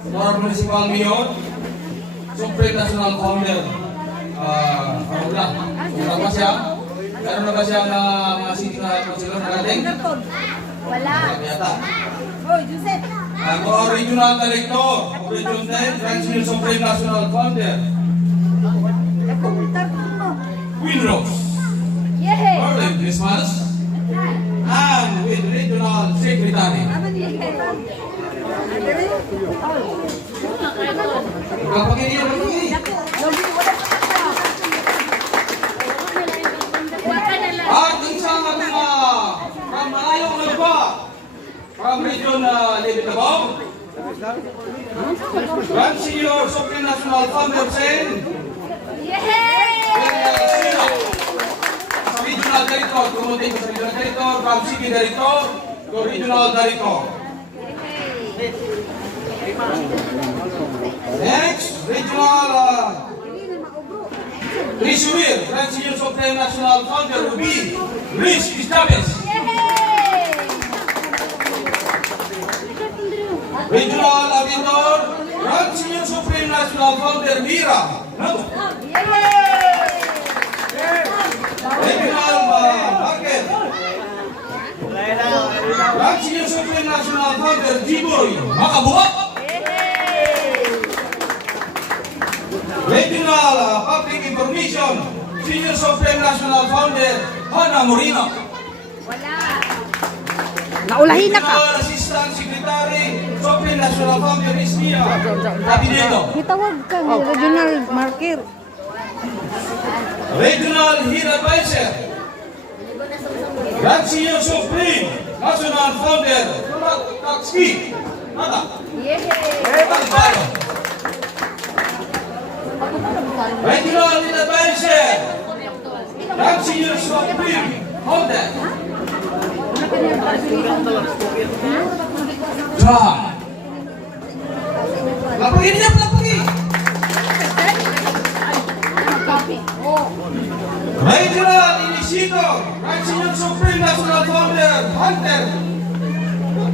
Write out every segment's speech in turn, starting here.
Our Municipal Mayor, Supreme National Founder, wala ba siya? Meron na ba siya na mga city na councilor na galing? Wala. Yata. Hoy, Joseph. Our Regional Director, Region 10, Transmill Supreme National Founder, Queen Rose, Yehey. Merlin Christmas, and with Regional Secretary. Kapag-ini. At isang from malayong lupa, from Region Levitabong, Grand Senior Supreme National Founder Sen, Regional Director, promoting sa Regional Director, from City Director to Regional Director. Next, Regional Risuir, Grand Senior Supreme National Founder will be Rich Istabes. Regional Auditor, Grand Senior Supreme National Founder Mira. Regional Market, Grand Senior Supreme National Founder Jiboy Makabuak. Regional Public Information, Senior Supreme National Founder Hana Morino. Wala. Naulahin na ka. Regional Assistant Secretary, Supreme National Founder Ismia Cabineto. Itawag ka ng regional marker. Regional Head Advisor, Grand Senior Supreme National Founder Takski. Nada. Tagbalo. Regional Head Advisor, Grand Senior Supreme Founder John. Lapagin niya, lapagin. Regional Initiator, Grand Senior Supreme National Founder Hunter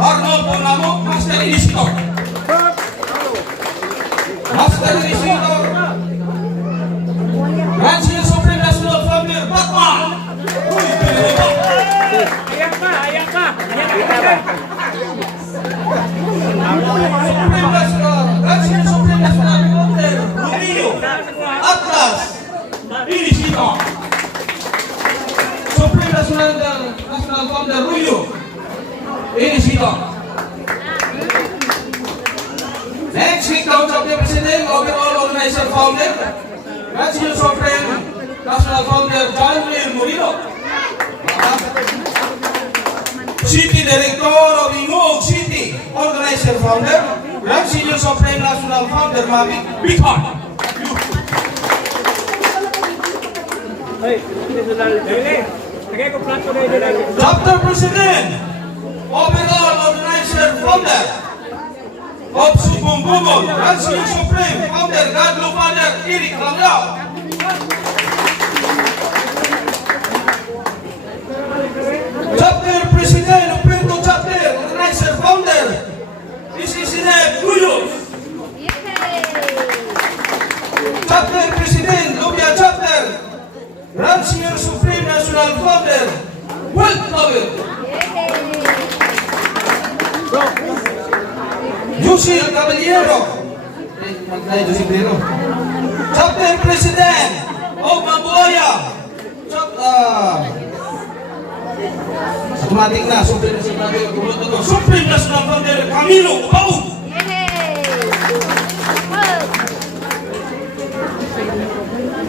Arnold Bonamok, Master Initiator. Master Initiator, Grand Senior Supreme National Founder Batman. Ayak ka! Grand Senior Supreme National Founder Romeo Atlas Initiator. Supreme National Founder Romeo Initiator. Next, Victor Chapter President, Overall Organizer Founder, Grand Senior Supreme National Founder John Will Morino. City Director of Ingog City, Organizer Founder, Grand Senior Supreme National Founder Mavik Bicon. Chapter President, Overall Organizer Founder of Subong Bugol, Grand Senior Supreme Founder Gadlo Father Eric Langyao. Chapter President of Puerto Chapter, Organizer Founder, Isisineb Guyos. Chapter President, Lubia Chapter, Grand Senior Supreme National Founder, World Power. Yusil Caballero. Chapter President of Mambuaya, automatic na, Supreme National Founder Camilo Pau.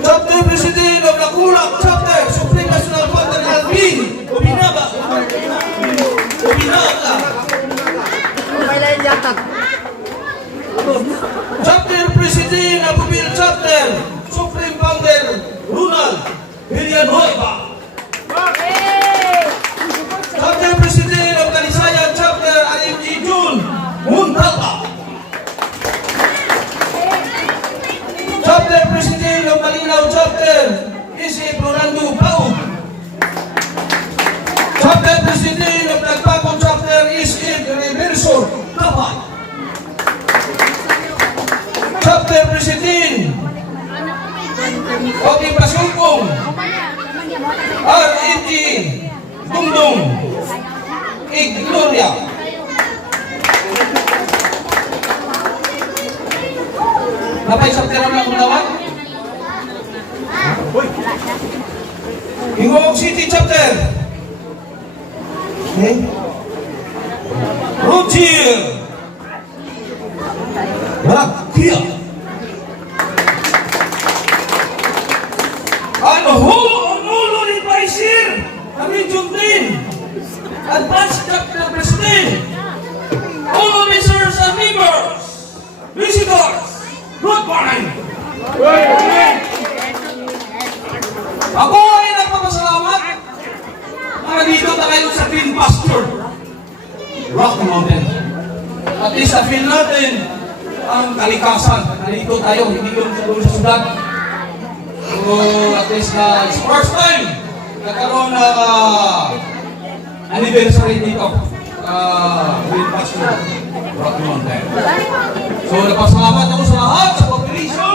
Chapter President of Laculag Chapter, Supreme National Founder Alvin Ubinaba. Chapter President of Bubil Chapter, Supreme Founder Ronald Villanueva. Chapter President of Kalisayan Chapter, IMG June Muntalpa. Chapter President of Malinaw Chapter, Isip Rolando Pau. Chapter President of Nagpapong Chapter, Isip Reverso Kapay. Chapter President Oti Pasungkong R.E.T. Dungdung Gloria. Napay chapter na kundawan? Hingog City chapter. Okay. Routier. Rakia. Ano ho ang ulo ni Paisir? Kami Juntin. Advanced Chapter President. All officers and members. Visitors. Good morning. Ako ay nagpapasalamat na nandito na kayo sa Green Pasture, Rocky Mountain. At least na-feel natin ang kalikasan. Nandito tayo, hindi ko sa doon sa syudad. So, at least na it's first time nagkaroon na anniversary dito Green Pasture, Rocky Mountain. So, nagpasalamat ako sa lahat sa population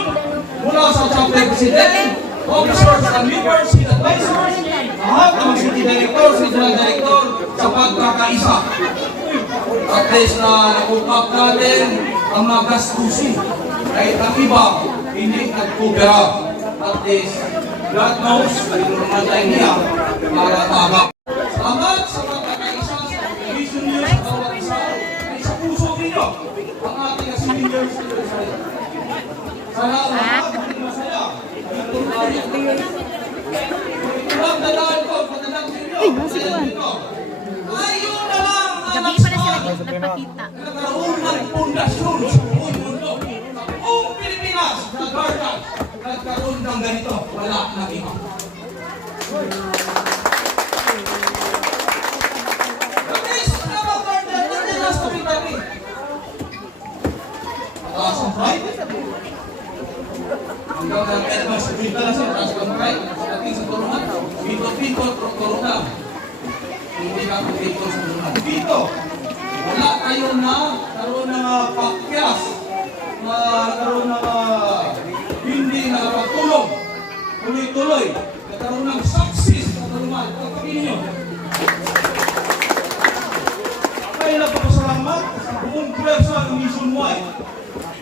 mula sa chapter president, officers and members, city advisors, lahat ng mga city director, regional director, sa pagkakaisa. At least na nakukap natin ang mga gastusin. Kahit ang iba, hindi nagkupera. At least, God knows, naman tayo niya para tama. Salamat sa pagkakaisa, sa vision niyo sa bawat isa, ay sa puso ninyo, ang ating seniors dito sa ito. Sana lahat, hindi masaya. Ito tayo. Ang dadaan ko, patadang sa inyo. Ayun na lang, Gabi pala sila nagpakita. nagkaroon ng pundasyon sa buong mundo. Sa buong Pilipinas, na Garden, nagkaroon ng ganito. Wala na iba. Guys, ano ba Garden? Nandiyan na sa Pilipinas. Mataas ang pride. Hanggang kaya naman sa Pilipinas, mataas ang pride. Sa ating sa tulungan, pito-pito, tulungan. Hindi ka dito sa tulungan. Dito, wala kayo na karoon ng pakyas, nagkaroon ng hindi nakapagtulong, tuloy-tuloy, nagkaroon ng success sa tulungan. Kapagin nyo. Kaya napapasalamat sa buong pwersa ng nationwide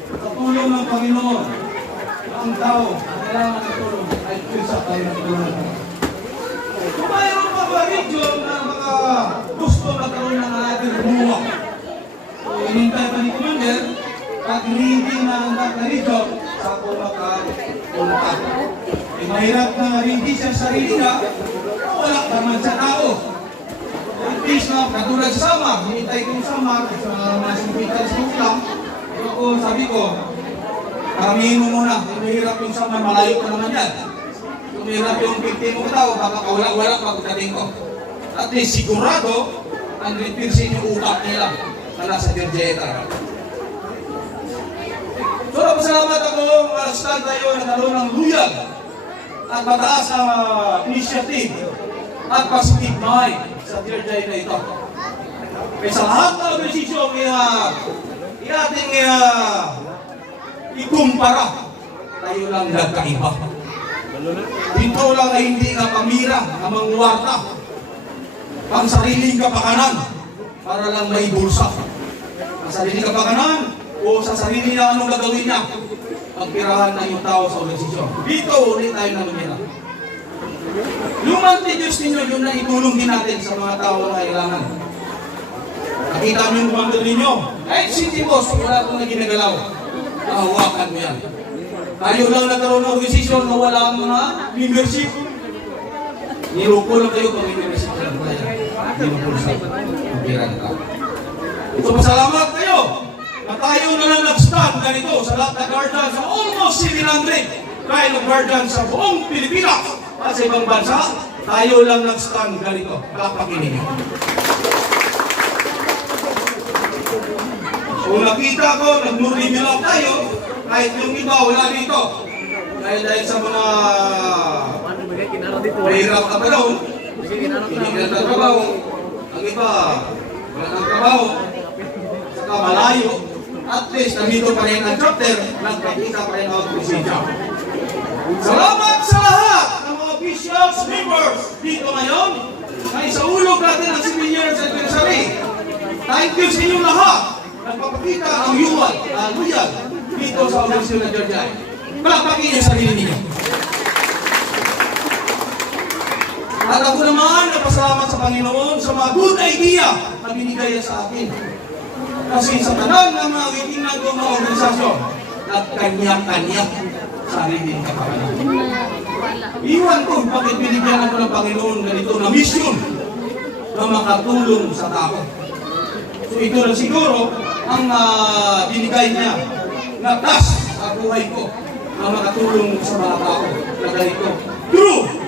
sa tulong ng Panginoon. Ang tao, kailangan ng tulong ay pwersa tayo ng tulungan. Kung mayroon pa ba region na mga gusto magkaroon ng ating kumuha, so inintay pa ni Commander, pag hindi na ang region, sa ako makapunta. Eh, mahirap na hindi siya sarili na, wala naman sa tao. At least na, katulad sa Samar, hinintay ko yung Samar, sa mga sinipitan sa Muslim, pero ako sabi ko, karamihin mo muna, mahirap yung Samar, malayo ka naman yan. Tumira yung 50 mo tao, baka kawala-wala pagdating ko. At least sigurado, 100% yung utak nila na nasa Dirjeta. So, napasalamat ako, stand tayo, nagkaroon ng luyag at mataas na initiative at positive mind sa Dirjeta na ito. Kaya sa lahat ng organisasyon, i-ating ikumpara, tayo lang nagkaiba. Ito lang ay hindi nga pamira, na mangwarta, pang sariling kapakanan, para lang may bulsa. Ang sariling kapakanan, o sa sarili na anong gagawin niya, pagpirahan na yung tao sa organisasyon. Dito, ulit tayo na lumira. Yung anti-Diyos ninyo, yun na itulong din natin sa mga tao na kailangan. Nakita mo yung commander ninyo, kahit city boss, wala akong na ginagalaw. Nahawakan mo yan. Tayo lang nagkaroon ng organisasyon na wala ang mga membership. Niluko lang kayo kung may membership lang kaya. Hindi mo pulsa. Pagkiran ka. So, pasalamat kayo na tayo na lang nag-stand ganito sa lahat ng guardian sa almost 700 kind of guardian sa buong Pilipinas at sa ibang bansa. Tayo lang nag-stand ganito. Kapakinin nyo. So, nakita ko, nag-murmilap tayo. Kahit yung iba, wala dito. Dahil sa mga mahirap na panahon, hindi na nagtrabaho. Ang iba, wala nang trabaho. Saka malayo. at least nandito pa rin ang chapter, nagpakita pa rin ang presensya. Salamat sa lahat ng mga officials, members dito ngayon na isaulog natin ang 7 years anniversary. Thank you sa inyong lahat. Nagpapakita ang yuwag, loyal dito sa organisasyon ng Georgia. Palakpakin niyo sa sarili ninyo. At ako naman napasalamat sa Panginoon sa mga good idea na binigay niya sa akin. Kasi sa tanan ng mga witingnan ko mga organisasyon, nagkanya-kanya sarili ng kapakanan. Iwan ko bakit binigyan ako ng Panginoon ganito na mission na makatulong sa tao. So ito na siguro ang binigay niya na task sa buhay ko na makatulong sa mga tao na ganito. True!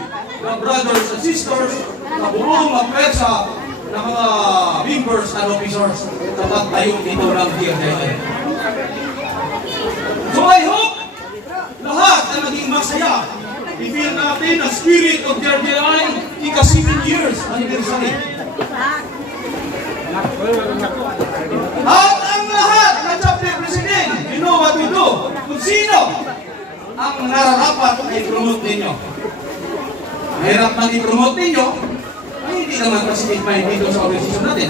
The brothers and sisters na buong mapwersa ng mga members and officers sa pagtayo dito ng DRDI. So I hope lahat na naging masaya, i-feel natin ang spirit of DRDI ika 7 years anniversary. At ang lahat na chapter president, you know what to do. Kung sino ang nararapat ay promote ninyo. Mahirap man i-promote ninyo, ay hindi naman kasi may dito sa organisasyon natin.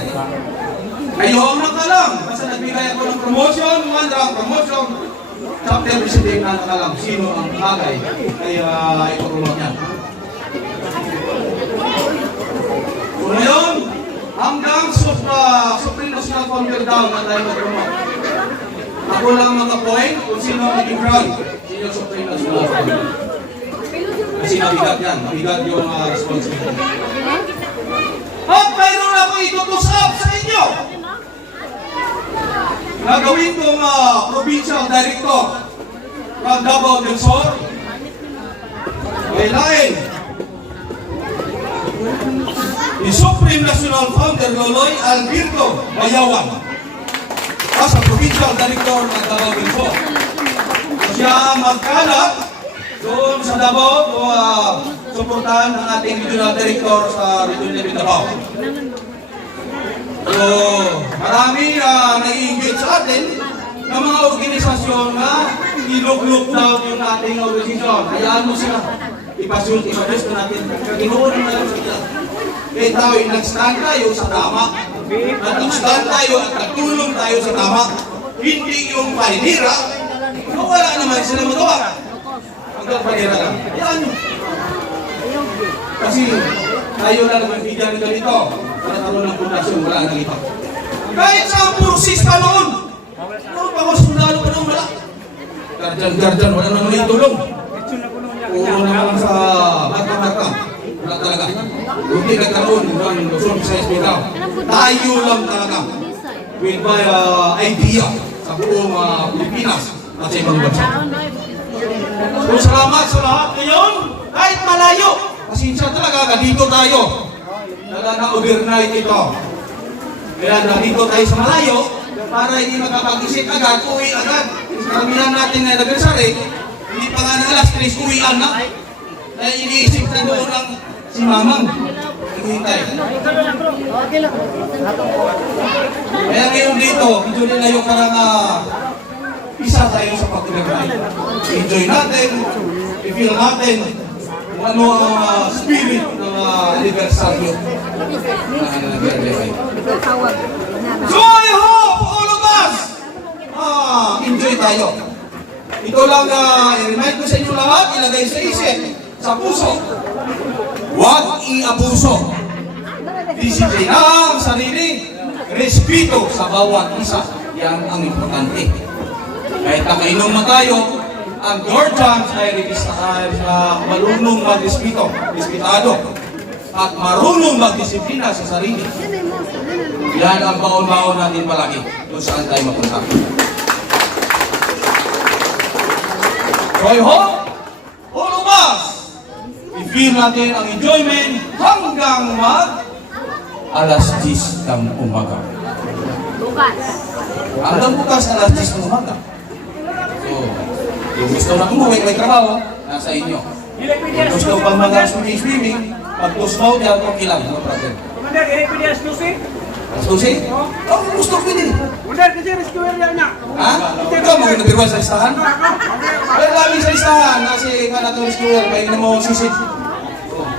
Kayo ang nakalam, basta nagbigay ako ng promotion, one round promotion, chapter president na nakalam, sino ang bagay kaya ipapromote niya. So ngayon, hanggang Supreme National Founder down na tayo mag-promote. Ako lang mag-appoint kung sino ang naging crown, sino Supreme National Founder. Kasi mabigat yan, mabigat yung responsibility. At mayroon ako itutusap sa inyo. Nagawin kong provincial director ng Davao del Sur. Kailain ni Supreme National Founder Loloy Alberto Bayawan as a provincial director ng Davao del Sur. Siya magkalat doon sa Davao kung suportahan ang ating regional director sa Region ng Davao. So, marami nai-engage sa atin ng mga organisasyon na ilog-log daw yung ating organisasyon. Hayaan mo sila. Ipasyul na natin. Ginoo naman lang sila. Eh tayo, nag-stand tayo sa tama. At nag-stand tayo at nagtulong tayo sa tama. Hindi yung paninira. No, wala naman sila magawa. Hanggang panira lang. Hayaan nyo. Kasi tayo na naman bigyan ng ganito. Para karoon ng pundasyon, wala nang iba. Kahit sa pursista noon, noon pa ako sundalo pa noon, wala. Garjan, wala naman itulong. Puro naman sa marka-marka. Wala talaga. Hindi nagkaroon ng Luzon, Visayas, Mindanao. Tayo lang talaga. With my idea sa buong Pilipinas at sa ibang bansa. So salamat sa lahat ngayon, kahit malayo. Pasensya talaga, dito tayo. Dala na overnight ito. Kaya nandito tayo sa malayo para hindi makapag-isip agad, uwi agad. Karamihan natin na nag-resari, hindi pa nga ng alas 3, uwian na. Kaya iniisip na doon lang si Mamang. Naghihintay. Kaya ngayon dito, medyo nilayo parang isa tayo sa pag-overnight. Enjoy natin, i-feel natin kung ano ang spirit ng aniversaryo. So I hope all of us enjoy tayo. Ito lang i-remind ko sa inyo lahat, ilagay sa isip, sa puso. Huwag i-abuso. Disiplina ang sarili, respeto sa bawat isa. Yan ang importante. Kahit nakainom na tayo, ang Georgians ay marunong mag-respeto, respetado, at marunong magdisiplina sa sarili. Yan ang baon-baon natin palagi kung saan tayo mapunta. So I hope all of us i-feel natin ang enjoyment hanggang alas 10 ng umaga. Bukas. Hanggang bukas alas 10 ng umaga. So, yung gusto na umuwi, may trabaho, nasa inyo. Kung gusto pang mag-swimming, pag-tusmaw, diyan ko kilang, no problem. Commander, ini punya eksklusif. Susi? Oh, gusto ko din. Udah, kasi rescuer yan niya. Ha? Ikaw mo nabirwan sa listahan? Wala namin sa listahan kasi ka na itong rescuer, kaya na mo sisid.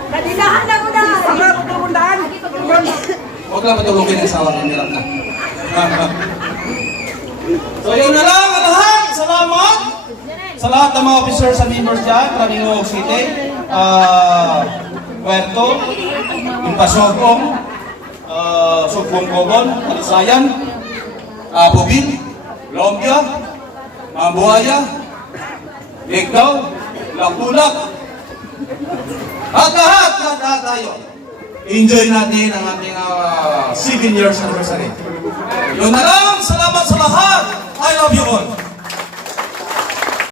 Kadilahan na ko na. Ang pagpundahan. Huwag lang matulogin ang asawa ng nilap na. So yun na lang ang lahat. Salamat sa lahat ng mga officers and members dyan. Camino City, Puerto, Impasogong, Sugpong Cogon, Alisayan, Pubil, Lombia, Mambuaya, Ligdaw, Lakulak. At lahat tayo. Enjoy natin ang ating 7 years anniversary. Yun na lang. Salamat sa lahat. I love you all.